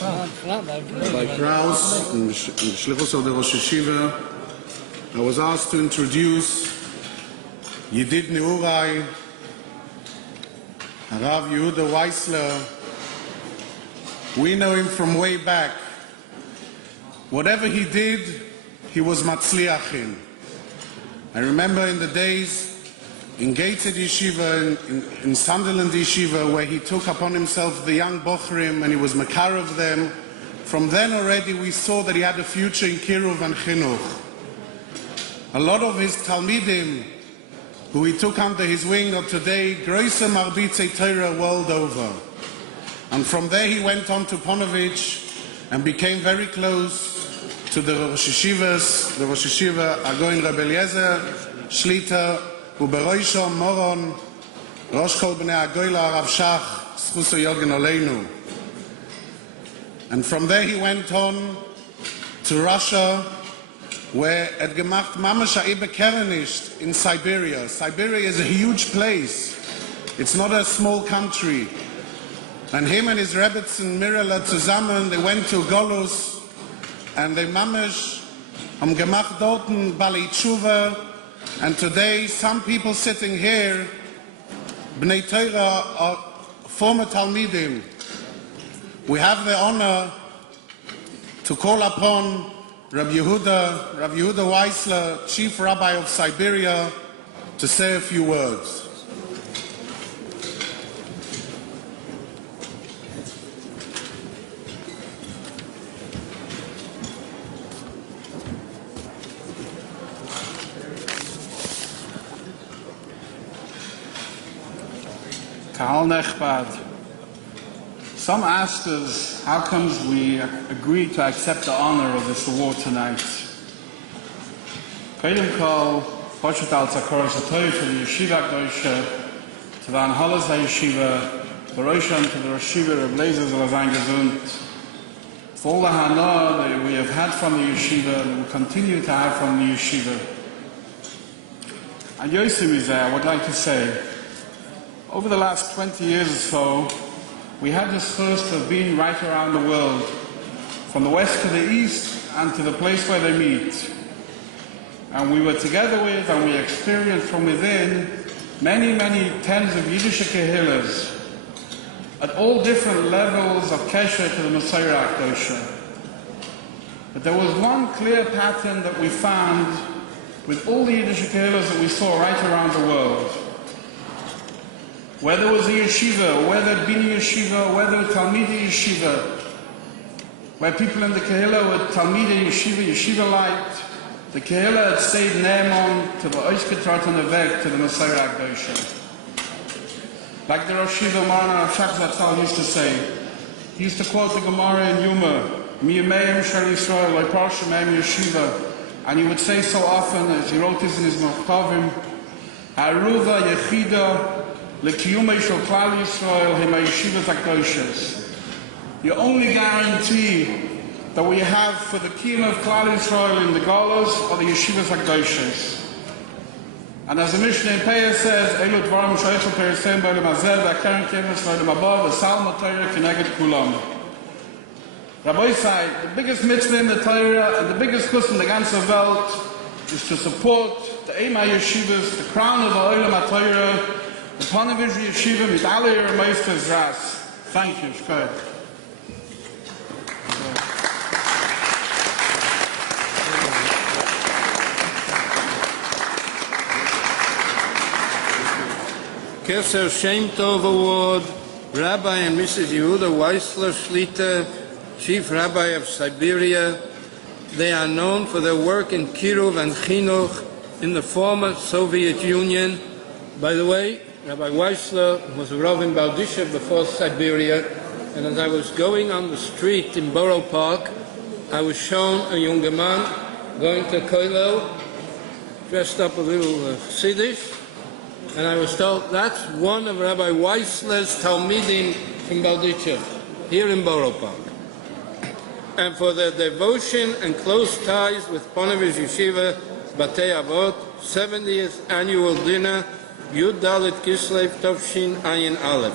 by Kraus and Shlichus of the Rosh Yeshiva. I was asked to introduce Yedid Neurai, Rav Yehuda Weissler. We know him from way back. Whatever he did, he was matzliach in. I remember in the days in Gated Yeshiva, in Sunderland Yeshiva, where he took upon himself the young Bochrim and he was makar of them. From then already we saw that he had a future in Kiruv and Chinuch. A lot of his Talmidim, who he took under his wing, are today Groise Marbitze Torah world over. And from there he went on to Ponovich and became very close to the Rosh Yeshivas, the Rosh Yeshiva Agoin Rebbe Eliezer, Shlita, Uberoisho, Moron, Rosh Kol Bnei Agoyla, Rav Shach, Schuso Yogen Oleinu. And from there he went on to Russia, where at gemacht Mamash Aibe Kerenisht in Siberia. Siberia is a huge place. It's not a small country. And him and his Rebbetzin Mirela zusammen, they went to Golus, and they mamash gemacht dorten Bali Tshuva. And today, some people sitting here, Bnei Torah, are former Talmidim. We have the honor to call upon Rav Yehuda Weissler, Chief Rabbi of Siberia, to say a few words. Some asked us, how comes we agreed to accept the honor of this award tonight? Kodim kol, Poshet al Tzakor Zatoy to the Yeshiva Gdoisha, to the Anhalas HaYeshiva, the Rosham to the Rosh Yeshiva, Reb Leizer Zelazain Gesund, for all the Hana that we have had from the Yeshiva and we continue to have from the Yeshiva. And Yosim is there, I would like to say, over the last 20 years or so, we had this first of being right around the world, from the west to the east and to the place where they meet. And we were together with and we experienced from within many, many tens of Yiddish Kehillas at all different levels of Kesher to the Messiah Akdosha. But there was one clear pattern that we found with all the Yiddish Kehillas that we saw right around the world. Whether it was a yeshiva, whether it been a yeshiva, whether it Talmidei yeshiva, where people in the Kehillah were Talmidei yeshiva, yeshiva light, the Kehillah had stayed ne'emon to the Oishketrat and the Weg, to the Messiah Akdosha. Like the Rosh Yeshiva Marna Rav Shach Zatzal used to say, he used to quote the Gemara in Yuma, Mi Yemeim Shar Yisrael, Lo Parshem Em Yeshiva, and he would say so often, as he wrote this in his Mechtavim, Aruva Yechida, the only guarantee that we have for the Kiyum of Klal Yisrael in the Golos are the Yeshivas HaKadoshos. And as the Mishnah in Peah says, Elu Dvarim Shoychel Perisem B'Olam Hazeh V'Akeren Keves V'Olam Haba V'Sal Torah K'neged Kulam. Rabbi say, the biggest mitzvah in the Torah and the biggest kus in the ganze Welt is to support the Eima Yeshivas, the crown of the Olam HaTorah, the Ponivish Yeshiva mit alle ihre Meisters Ras. Thank you, Shkoyach. Keser Shem Tov Award, Rabbi and Mrs. Yehuda Weissler Shlita, Chief Rabbi of Siberia. They are known for their work in Kiruv and Chinuch in the former Soviet Union. By the way, Rabbi Weissler was a Rav in Baldisha before Siberia, and as I was going on the street in Borough Park, I was shown a young man going to Koilel, dressed up a little Chassidish, and I was told that's one of Rabbi Weissler's Talmidim in Baldisha, here in Borough Park. And for their devotion and close ties with Ponivish Yeshiva, Batei Avot, 70th annual dinner, Yud Dalet Kislev Tovshin Ayin Aleph.